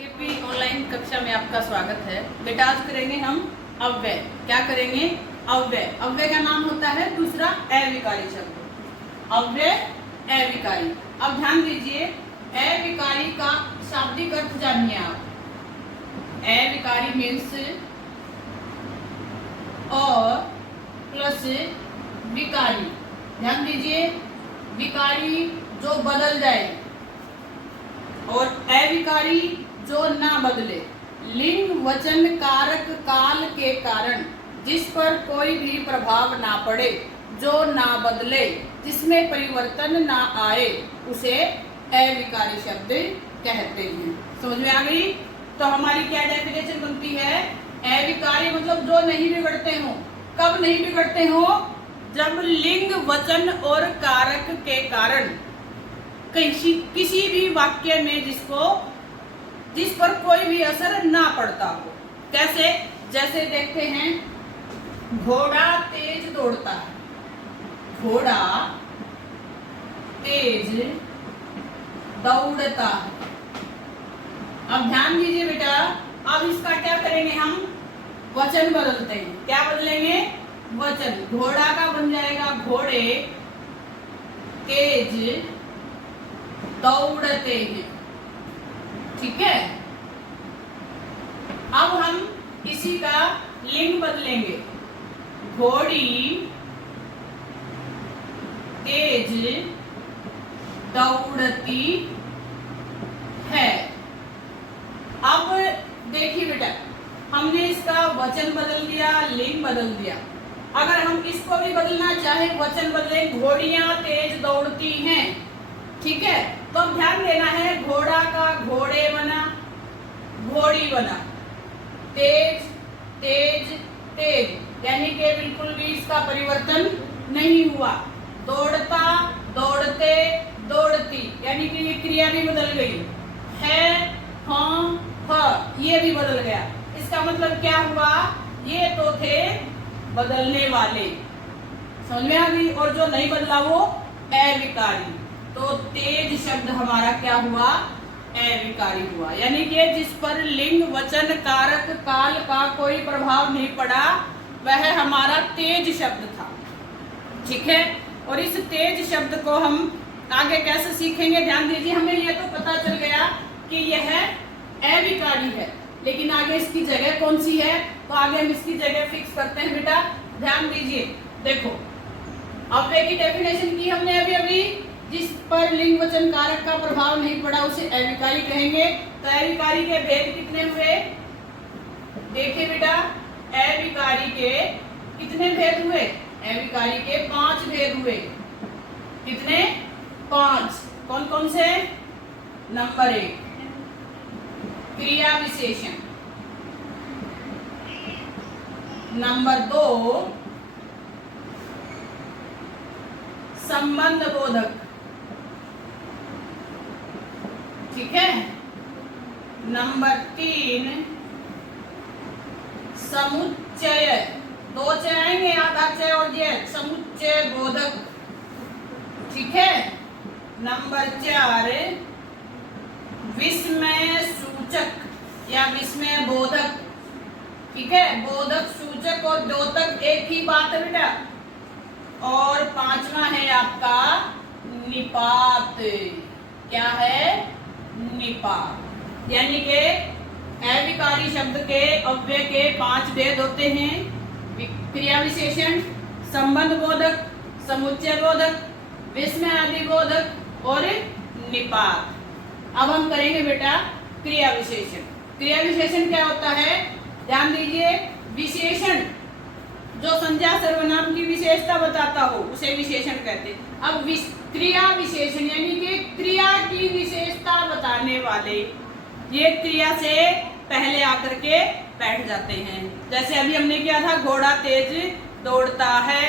KP online कक्षा में आपका स्वागत है। बेटा आज करेंगे हम अव्यय। क्या करेंगे? अव्यय। अव्यय का नाम होता है दूसरा अविकारी शब्द। अव्यय अविकारी। अब ध्यान दीजिए, अविकारी का शाब्दिक अर्थ जानिए आप। अविकारी मीन्स और प्लस विकारी। ध्यान दीजिए, विकारी जो बदल जाए और अविकारी जो ना बदले। लिंग वचन कारक काल के कारण जिस पर कोई भी प्रभाव ना पड़े, जो ना बदले, जिसमें परिवर्तन ना आए, उसे अविकारी शब्द कहते हैं। समझ में आ गई? तो हमारी क्या डेफिनेशन बनती है? अविकारी मतलब जो नहीं बिगड़ते हो। कब नहीं बिगड़ते हो? जब लिंग वचन और कारक के कारण किसी भी वाक्य में जिस पर कोई भी असर ना पड़ता हो। कैसे? जैसे देखते हैं, घोड़ा तेज दौड़ता है। घोड़ा तेज दौड़ता है। अब ध्यान दीजिए बेटा, अब इसका क्या करेंगे हम? वचन बदलते हैं। क्या बदलेंगे? वचन। घोड़ा का बन जाएगा घोड़े तेज दौड़ते हैं। ठीक है। अब हम इसी का लिंग बदलेंगे। घोड़ी तेज दौड़ती है। अब देखिए बेटा, हमने इसका वचन बदल दिया, लिंग बदल दिया। अगर हम इसको भी बदलना चाहे, वचन बदले, घोड़ियां तेज दौड़ती हैं। ठीक है। तो अब ध्यान देना है, घोड़ा का घोड़े बना, घोड़ी बना, तेज तेज तेज, यानी कि बिल्कुल भी इसका परिवर्तन नहीं हुआ। दौड़ता दौड़ते दौड़ती, यानी कि ये क्रिया भी बदल गई है। हाँ ये भी बदल गया। इसका मतलब क्या हुआ? ये तो थे बदलने वाले। समझ में आ गई? और जो नहीं बदला वो अविकारी। तो तेज शब्द हमारा क्या हुआ? अविकारी हुआ। यानी कि जिस पर लिंग वचन कारक काल का कोई प्रभाव नहीं पड़ा, वह हमारा तेज शब्द था। ठीक है। और इस तेज शब्द को हम आगे कैसे सीखेंगे? ध्यान दीजिए, हमें यह तो पता चल गया कि यह अविकारी है, लेकिन आगे इसकी जगह कौन सी है? तो आगे हम इसकी जगह फिक्स करते हैं। बेटा ध्यान दीजिए, देखो अव्यय की डेफिनेशन की हमने अभी। जिस पर लिंग वचन कारक का प्रभाव नहीं पड़ा उसे अविकारी कहेंगे। तो अविकारी के भेद कितने हुए? देखिए बेटा, अविकारी के कितने भेद हुए? अविकारी के 5 भेद हुए। कितने? 5। कौन कौन से? नंबर 1 क्रिया विशेषण, नंबर 2 संबंध बोधक। ठीक है। नंबर 3 समुच्चय। 2 चय आएंगे, आधा चय और जय, समुच्चय बोधक। ठीक है। नंबर 4 विस्मय सूचक या विस्मय बोधक। ठीक है। बोधक, सूचक और द्योतक एक ही बात है बेटा। और 5वां है आपका निपात। क्या है? निपात। यानी कि अविकारी शब्द के अव्यय के 5 भेद होते हैं। क्रिया विशेषण, संबंध बोधक, समुच्चय बोधक, विस्मय आदि बोधक और निपात। अब हम करेंगे बेटा क्रिया विशेषण। क्रिया विशेषण क्या होता है? ध्यान दीजिए, विशेषण जो संज्ञा सर्वनाम की विशेषता बताता हो उसे विशेषण कहते हैं। अब क्रिया विशेषण यानी कि क्रिया की विशेषता बताने वाले, ये क्रिया से पहले आकर के बैठ जाते हैं। जैसे अभी हमने किया था, घोड़ा तेज दौड़ता है।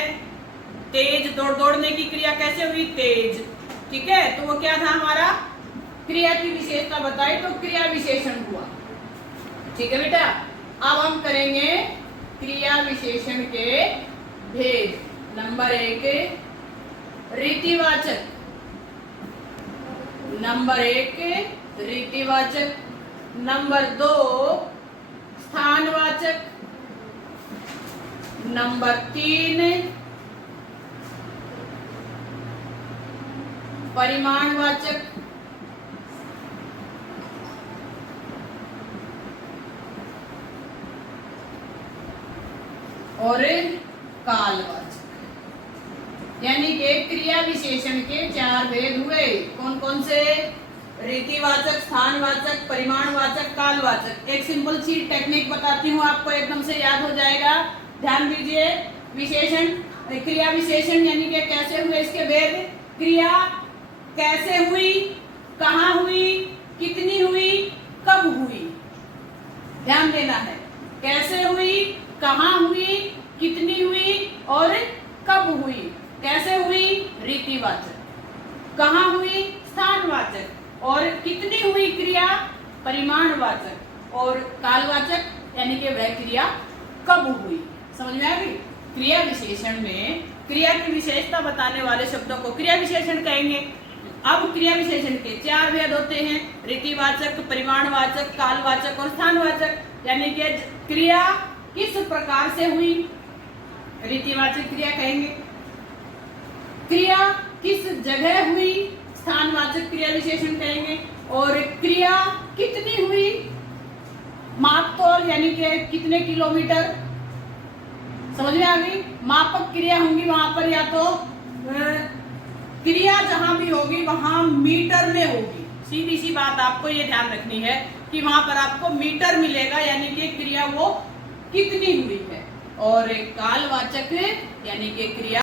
तेज दौड़ने की क्रिया कैसे हुई? तेज। ठीक है। तो वो क्या था हमारा? क्रिया की विशेषता बताई, तो क्रिया विशेषण हुआ। ठीक है बेटा। अब हम करेंगे क्रिया विशेषण के भेद। नंबर 1 रीतिवाचक। नंबर 1 रीतिवाचक। नंबर 2 स्थानवाचक, नंबर 3 परिमाणवाचक, और कालवाचक। यानी कि क्रिया विशेषण के 4 भेद हुए। कौन कौन से? रीतिवाचक, स्थानवाचक, परिमाणवाचक, कालवाचक। एक सिंपल सी टेक्निक बताती हूँ आपको, एकदम से याद हो जाएगा। ध्यान दीजिए। विशेषण, क्रिया विशेषण यानी कि कैसे हुए इसके भेद। क्रिया कैसे हुई, कहाँ हुई, कितनी हुई, कब हुई, ध्यान देना है। कैसे हुई, कहाँ हुई, कितनी हुई और कब हुई। कैसे हुई? रीतिवाचक। कहाँ हुई? स्थानवाचक। और कितनी हुई क्रिया? परिमाणवाचक। और कालवाचक यानी कि वह क्रिया कब हुई। समझ में आ गई? क्रिया विशेषण में क्रिया की विशेषता बताने वाले शब्दों को क्रिया विशेषण कहेंगे। अब क्रिया विशेषण के 4 भेद होते हैं, रीतिवाचक, परिमाणवाचक, कालवाचक और स्थानवाचक। यानी कि क्रिया किस प्रकार से हुई, रीतिवाचक क्रिया कहेंगे। क्रिया किस जगह हुई, स्थानवाचक क्रिया विशेषण कहेंगे। और क्रिया कितनी हुई, माप तोल यानी कि कितने किलोमीटर। समझ में आ गई? मापक क्रिया होंगी वहां पर, या तो क्रिया जहां भी होगी वहां मीटर में होगी। सीधी सी बात आपको ये ध्यान रखनी है कि वहां पर आपको मीटर मिलेगा, यानी कि क्रिया वो कितनी हुई है। और कालवाचक यानी कि क्रिया,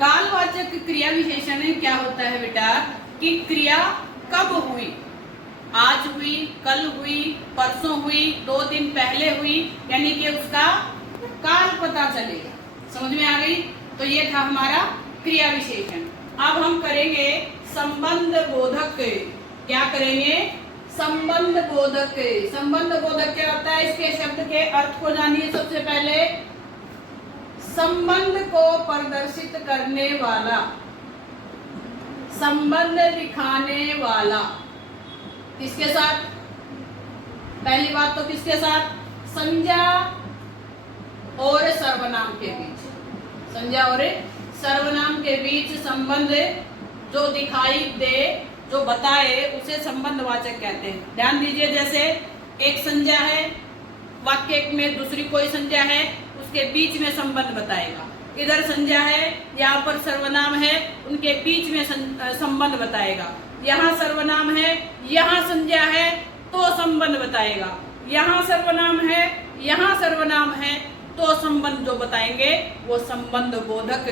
कालवाचक क्रिया विशेषण क्या होता है बेटा, कि क्रिया कब हुई। आज हुई, कल हुई, परसों हुई, 2 दिन पहले हुई, यानी कि उसका काल पता चलेगा। समझ में आ गई? तो ये था हमारा क्रिया विशेषण। अब हम करेंगे संबंध बोधक। क्या करेंगे? संबंध बोधक। संबंध बोधक क्या होता है? इसके शब्द के अर्थ को जानिए। सबसे पहले, संबंध को प्रदर्शित करने वाला, संबंध दिखाने वाला। किसके साथ? पहली बात तो किसके साथ? संज्ञा और सर्वनाम के बीच। संज्ञा और सर्वनाम के बीच संबंध जो दिखाई दे, जो बताए, उसे संबंधवाचक कहते हैं। ध्यान दीजिए, जैसे एक संज्ञा है, वाक्य में दूसरी कोई संज्ञा है, उसके बीच में संबंध बताएगा। इधर संज्ञा है, यहाँ पर सर्वनाम है, उनके बीच में संबंध बताएगा। यहाँ सर्वनाम है, यहाँ संज्ञा है, तो संबंध बताएगा। यहाँ सर्वनाम है, यहाँ सर्वनाम है, तो संबंध जो बताएंगे वो संबंध बोधक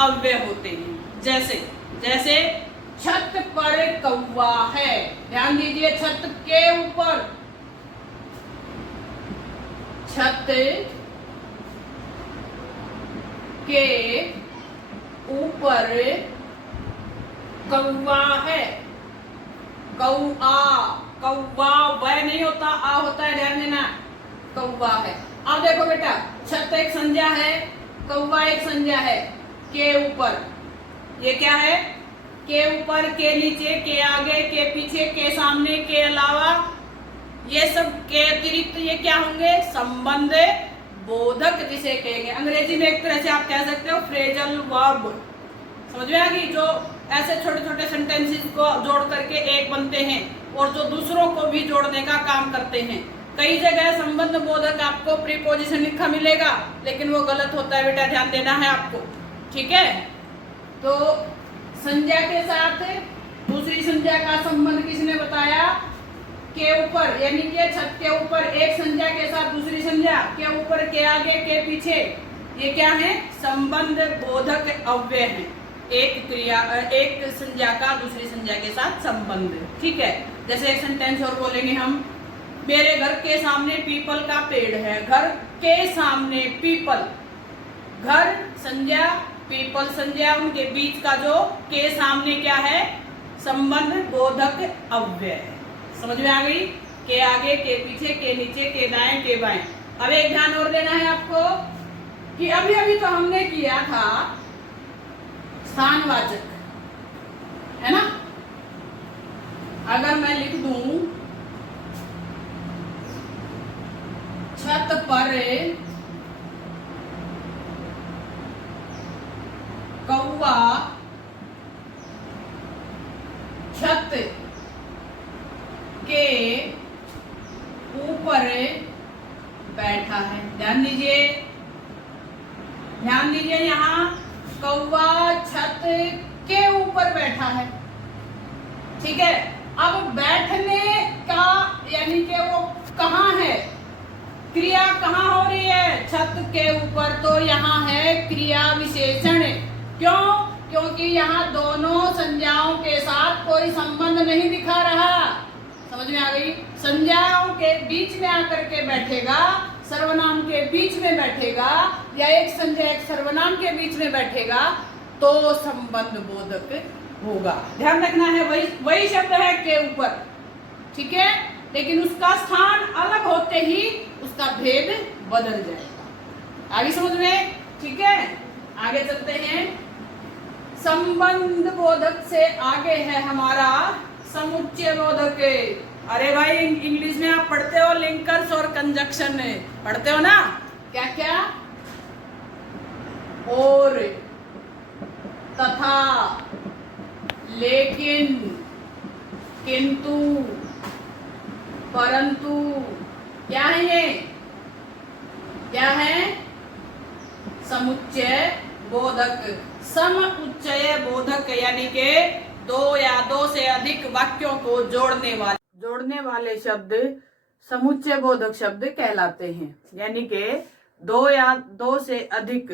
अव्यय होते हैं। जैसे जैसे छत पर कौवा है। ध्यान दीजिए, छत के ऊपर, छत के ऊपर कौवा है। कौआ, कौवा वह नहीं होता, आ होता है, ध्यान देना। कौवा है। अब देखो बेटा, छत एक संज्ञा है, कौवा एक संज्ञा है। के ऊपर, ये क्या है? के ऊपर, के नीचे, के आगे, के पीछे, के सामने, के अलावा, ये सब के अतिरिक्त ये क्या होंगे? संबंध बोधक जिसे कहेंगे। अंग्रेजी में एक तरह से आप कह सकते हो फ्रेजल वर्ब। समझ में आ गई? जो ऐसे छोटे छोटे सेंटेंसेस को जोड़ करके एक बनते हैं और जो दूसरों को भी जोड़ने का काम करते हैं। कई जगह संबंध बोधक आपको प्रीपोजिशन लिखा मिलेगा, लेकिन वो गलत होता है बेटा, ध्यान देना है आपको। ठीक है? तो संज्ञा के साथ दूसरी संज्ञा का संबंध किसने बताया? के ऊपर, यानी कि छत के ऊपर एक संज्ञा के साथ दूसरी संज्ञा, के ऊपर, के आगे, के पीछे, ये क्या है? संबंध बोधक अव्यय है। एक क्रिया, एक संज्ञा का दूसरी संज्ञा के साथ संबंध। ठीक है? जैसे एक सेंटेंस और बोलेंगे हम, मेरे घर के सामने पीपल का पेड़ है। घर के सामने पीपल, घर संज्ञा, पीपल संज्ञा, उनके बीच का जो के सामने क्या है? संबंध बोधक अव्यय है। समझ में आ गई? के आगे, के पीछे, के नीचे, के दाएं, के बाएं। अब एक ध्यान और देना है आपको कि अभी अभी तो हमने किया था स्थानवाचक, है ना? अगर मैं लिख दूं ऊपर कौवा छत के ऊपर बैठा है। ध्यान दीजिए, ध्यान दीजिए, यहाँ कौवा छत के ऊपर बैठा है। ठीक है, अब बैठने का यानी कि वो कहाँ है, क्रिया कहाँ हो रही है, छत के ऊपर, तो यहाँ है क्रिया विशेषण। क्यों? क्योंकि यहाँ दोनों संज्ञाओं के साथ कोई संबंध नहीं दिखा रहा। समझ में आ गई? संज्ञाओं के बीच में आकर के बैठेगा, सर्वनाम के बीच में बैठेगा, या एक संज्ञा एक सर्वनाम के बीच में बैठेगा तो संबंध बोधक होगा। ध्यान रखना है, वही शब्द है के ऊपर। ठीक है, लेकिन उसका स्थान अलग होते ही उसका भेद बदल जाएगा। आगे समझ में? ठीक है, आगे चलते हैं। संबंध बोधक से आगे है हमारा समुच्चय बोधक। अरे भाई, इंग्लिश में आप पढ़ते हो लिंकर्स और कंजक्शन पढ़ते हो ना? क्या क्या? और, तथा, लेकिन, किंतु, परंतु, क्या है ये? क्या है? समुच्चय बोधक। समुच्चय बोधक यानी के दो या दो से अधिक वाक्यों को जोड़ने वाले शब्द समुच्चय बोधक शब्द कहलाते हैं। यानी के दो या दो से अधिक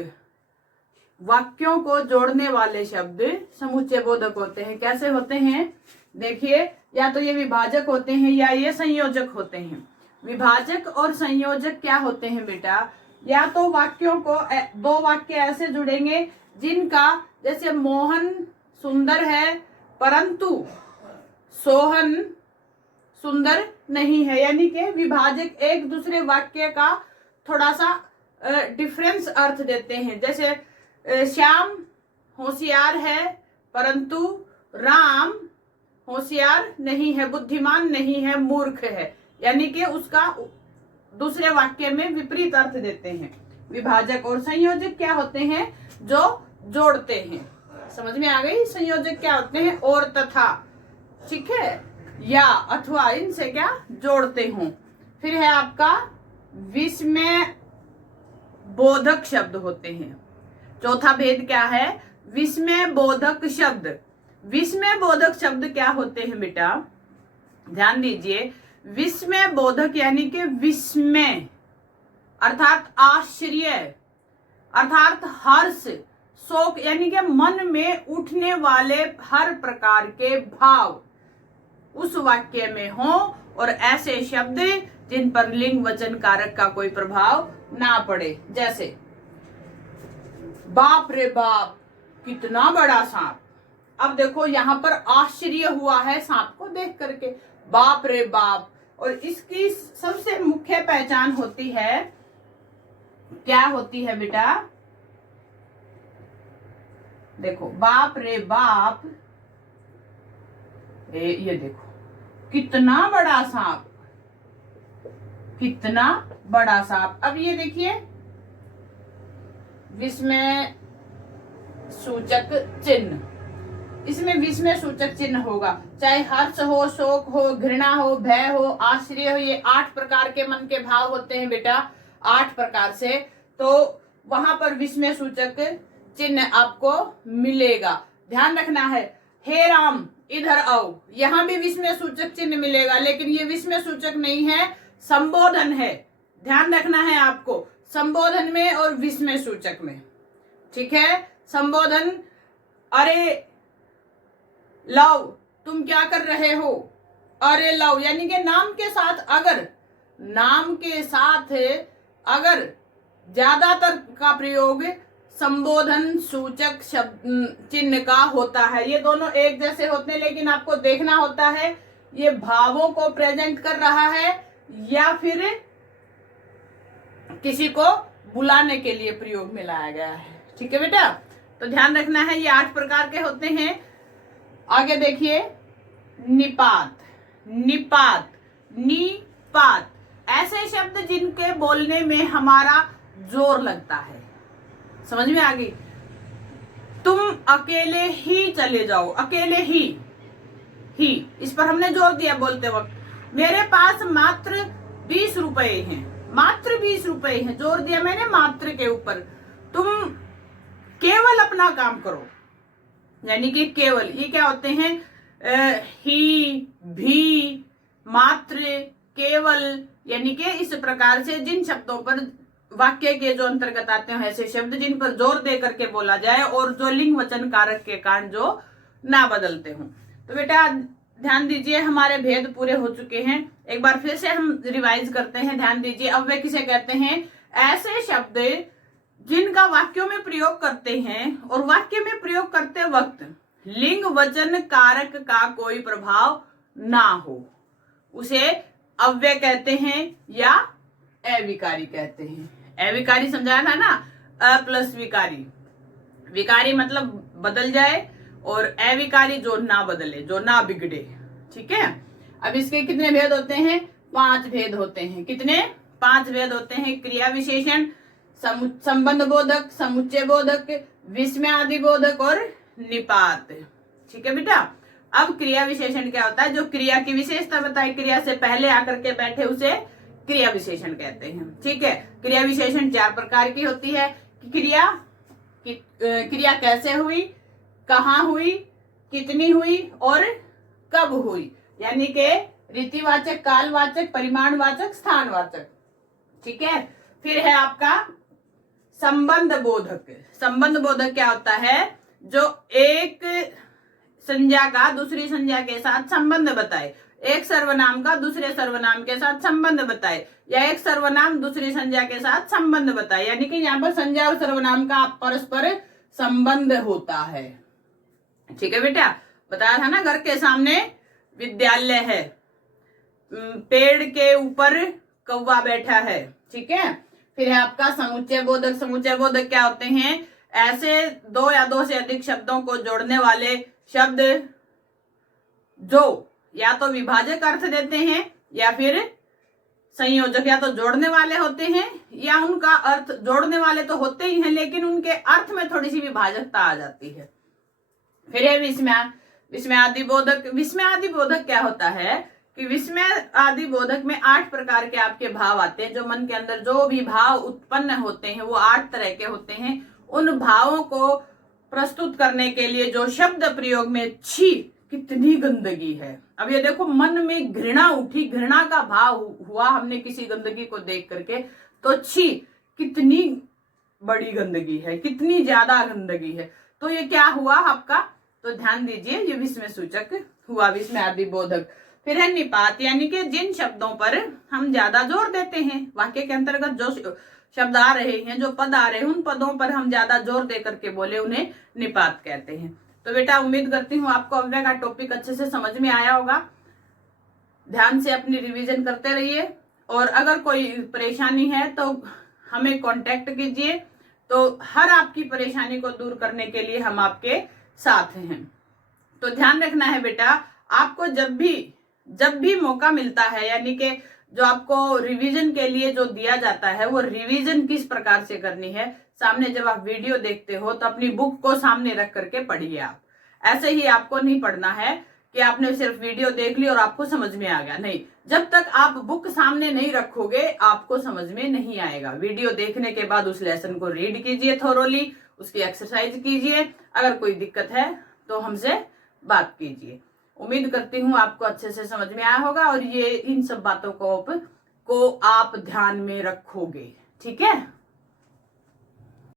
वाक्यों को जोड़ने वाले शब्द समुच्चय बोधक होते हैं। कैसे होते हैं? देखिए, या तो ये विभाजक होते हैं या ये संयोजक होते हैं। विभाजक और संयोजक क्या होते हैं बेटा? या तो वाक्यों को दो वाक्य ऐसे जुड़ेंगे जिनका, जैसे मोहन सुंदर है परंतु सोहन सुंदर नहीं है, यानी कि विभाजक एक दूसरे वाक्य का थोड़ा सा डिफरेंस अर्थ देते हैं। जैसे श्याम होशियार है परंतु राम होशियार नहीं है, बुद्धिमान नहीं है, मूर्ख है, यानी कि उसका दूसरे वाक्य में विपरीत अर्थ देते हैं। विभाजक और संयोजक क्या होते हैं? जो जोड़ते हैं। समझ में आ गई? संयोजक क्या होते हैं? और, तथा, ठीक है, या, अथवा, इनसे क्या जोड़ते हो। फिर है आपका विस्मय बोधक शब्द होते हैं। चौथा भेद क्या है? विस्मय बोधक शब्द। विस्मय बोधक शब्द क्या होते हैं बेटा? ध्यान दीजिए, विस्मय बोधक यानी कि विस्मय अर्थात आश्चर्य, अर्थात हर्ष, शोक, यानी कि मन में उठने वाले हर प्रकार के भाव उस वाक्य में हो, और ऐसे शब्द जिन पर लिंग वचन कारक का कोई प्रभाव ना पड़े। जैसे बाप रे बाप, कितना बड़ा सांप। अब देखो, यहाँ पर आश्चर्य हुआ है सांप को देख करके, बाप रे बाप। और इसकी सबसे मुख्य पहचान होती है, क्या होती है बेटा? देखो, बाप रे बाप, ये देखो कितना बड़ा सांप, कितना बड़ा सांप। अब ये देखिए, विस्मय सूचक चिन्ह, इसमें विस्मय सूचक चिन्ह होगा, चाहे हर्ष हो, शोक हो, घृणा हो, भय हो, आश्चर्य हो। ये 8 प्रकार के मन के भाव होते हैं बेटा, 8 प्रकार से। तो वहां पर विस्मय सूचक चिन्ह आपको मिलेगा। ध्यान रखना है, हे राम इधर आओ, यहां भी विस्मय सूचक चिन्ह मिलेगा, लेकिन ये विस्मय सूचक नहीं है, संबोधन है। ध्यान रखना है आपको, संबोधन में और विस्मय सूचक में। ठीक है, संबोधन, अरे लव तुम क्या कर रहे हो, अरे लव, यानी कि नाम के साथ, अगर नाम के साथ अगर ज्यादातर का प्रयोग संबोधन सूचक शब्द चिन्ह का होता है। ये दोनों एक जैसे होते हैं, लेकिन आपको देखना होता है ये भावों को प्रेजेंट कर रहा है या फिर किसी को बुलाने के लिए प्रयोग में लाया गया है। ठीक है बेटा, तो ध्यान रखना है, ये 8 प्रकार के होते हैं। आगे देखिए, निपात, निपात, निपात, ऐसे शब्द जिनके बोलने में हमारा जोर लगता है। समझ में आ गई? तुम अकेले ही चले जाओ, अकेले ही इस पर हमने जोर दिया बोलते वक्त। मेरे पास मात्र 20 रुपए हैं, मात्र 20 रुपए हैं, जोर दिया मैंने मात्र के ऊपर। तुम केवल अपना काम करो, यानी कि केवल, ये क्या होते हैं? ही, भी, मात्र, केवल, यानी कि इस प्रकार से जिन शब्दों पर वाक्य के जो अंतर्गत आते हैं ऐसे शब्द जिन पर जोर दे करके बोला जाए और जो लिंग वचन कारक के कारण जो ना बदलते हों। तो बेटा ध्यान दीजिए, हमारे भेद पूरे हो चुके हैं। एक बार फिर से हम रिवाइज करते हैं, ध्यान दीजिए। अव्यय किसे कहते हैं? ऐसे शब्द जिनका वाक्यों में प्रयोग करते हैं और वाक्य में प्रयोग करते वक्त लिंग वचन कारक का कोई प्रभाव ना हो, उसे अव्यय कहते हैं या अविकारी कहते हैं। अविकारी समझाया था ना, अ प्लस विकारी। विकारी मतलब बदल जाए और अविकारी जो ना बदले, जो ना बिगड़े। ठीक है, अब इसके कितने भेद होते हैं? 5 भेद होते हैं। कितने? 5 भेद होते हैं। क्रिया विशेषण, संबंध बोधक, समुच्चय बोधक, विस्मयादि बोधक और निपात। ठीक है बेटा। अब क्रिया विशेषण क्या होता है? जो क्रिया की विशेषता बताए, क्रिया से पहले आकर के बैठे, उसे क्रिया विशेषण कहते हैं। ठीक है, क्रिया विशेषण 4 प्रकार की होती है। क्रिया कैसे हुई, कहाँ हुई, कितनी हुई और कब हुई, यानी कि रीतिवाचक, कालवाचक, परिमाणवाचक, स्थानवाचक। ठीक है, फिर है आपका संबंध बोधक। संबंध बोधक क्या होता है? जो एक संज्ञा का दूसरी संज्ञा के साथ संबंध बताए, एक सर्वनाम का दूसरे सर्वनाम के साथ संबंध बताए, या एक सर्वनाम दूसरी संज्ञा के साथ संबंध बताए, यानी कि यहाँ पर संज्ञा और सर्वनाम का परस्पर संबंध होता है। ठीक है बेटा, बताया था ना, घर के सामने विद्यालय है, पेड़ के ऊपर कौवा बैठा है। ठीक है, फिर है आपका समुच्चय बोधक। समुच्चय बोधक क्या होते हैं? ऐसे 2 या 2 से अधिक शब्दों को जोड़ने वाले शब्द जो या तो विभाजक अर्थ देते हैं या फिर संयोजक, या तो जोड़ने वाले होते हैं या उनका अर्थ जोड़ने वाले तो होते ही हैं लेकिन उनके अर्थ में थोड़ी सी विभाजकता आ जाती है। फिर है विस्मयादि बोधक। विस्मयादि बोधक क्या होता है कि विस्मय आदि बोधक में 8 प्रकार के आपके भाव आते हैं। जो मन के अंदर जो भी भाव उत्पन्न होते हैं वो 8 तरह के होते हैं। उन भावों को प्रस्तुत करने के लिए जो शब्द प्रयोग में छी, कितनी गंदगी है। अब ये देखो, मन में घृणा उठी, घृणा का भाव हुआ हमने किसी गंदगी को देख करके, तो छी, कितनी बड़ी गंदगी है, कितनी ज्यादा गंदगी है। तो ये क्या हुआ आपका? तो ध्यान दीजिए, ये विस्मय सूचक हुआ, विस्मयादि बोधक। फिर है निपात, यानी कि जिन शब्दों पर हम ज्यादा जोर देते हैं, वाक्य के अंतर्गत जो शब्द आ रहे हैं, जो पद आ रहे हैं, उन पदों पर हम ज्यादा जोर दे करके बोले, उन्हें निपात कहते हैं। तो बेटा उम्मीद करती हूँ आपको अव्यय का टॉपिक अच्छे से समझ में आया होगा। ध्यान से अपनी रिवीजन करते रहिए और अगर कोई परेशानी है तो हमें कांटेक्ट कीजिए। तो हर आपकी परेशानी को दूर करने के लिए हम आपके साथ हैं। तो ध्यान रखना है बेटा, आपको जब भी मौका मिलता है, यानी कि जो आपको रिवीजन के लिए जो दिया जाता है, वो रिवीजन किस प्रकार से करनी है, सामने जब आप वीडियो देखते हो तो अपनी बुक को सामने रख करके पढ़िए। आप ऐसे ही आपको नहीं पढ़ना है कि आपने सिर्फ वीडियो देख ली और आपको समझ में आ गया, नहीं। जब तक आप बुक सामने नहीं रखोगे आपको समझ में नहीं आएगा। वीडियो देखने के बाद उस लेसन को रीड कीजिए थोरोली, उसकी एक्सरसाइज कीजिए। अगर कोई दिक्कत है तो हमसे बात कीजिए। उम्मीद करती हूँ आपको अच्छे से समझ में आया होगा और ये इन सब बातों को आप ध्यान में रखोगे। ठीक है।